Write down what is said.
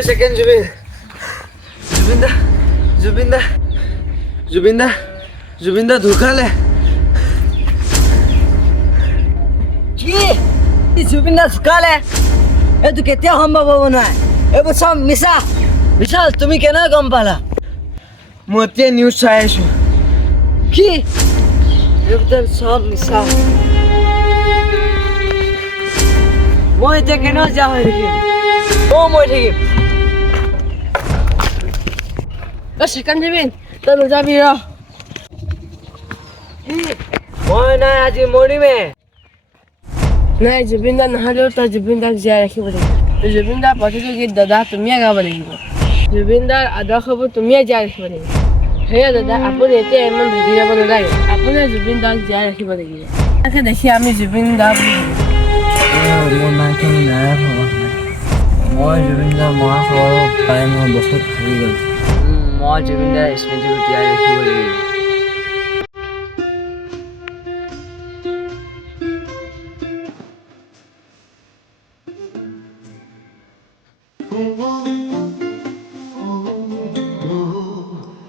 second Zubeen Zubeen দা জুবিন দা জুবিন দা জুবিন দা ঢুকালে কি জুবিন দা ঢুকালে এইটো কেতিয়া সম্ভৱ হ'ব নোৱাৰে এইবোৰ চব মিছা বিশাল তুমি কেনেকৈ গম পালা মই এতিয়া নিউজ চাই আছো কি এইবোৰ চব মিছা মই এতিয়া কেনেকৈ জীয়া হৈ থাকিম মই থাকিম সেকেন্ড জুবিন তই নোযাবি ৰ মই নাই আজি মৰিমে নাই জুবিন দা নহ'লেও তই জুবিন দাক জীয়াই ৰাখিব লাগিব জুবিন দাৰ প্ৰতিটো গীত দাদা তুমিয়ে গাব লাগিব জুবিন দাৰ আদৰ্শবোৰ তুমিয়ে জীয়াই ৰাখিব লাগিব সেয়া দাদা আপুনি এতিয়া ইমান ভাগি যাব নালাগে আপুনি জুবিন দাক জীয়াই ৰাখিব লাগিব তাকে দেখি আমি জুবিন দা বুলি মোৰ নাইখন নাই ভবা মই জুবিন দা মৰা খবৰ পাই মই বহুত ভাবি গ'লো মই জুবিন দাৰ স্মৃতিবোৰ জীয়াই ৰাখিব লাগিব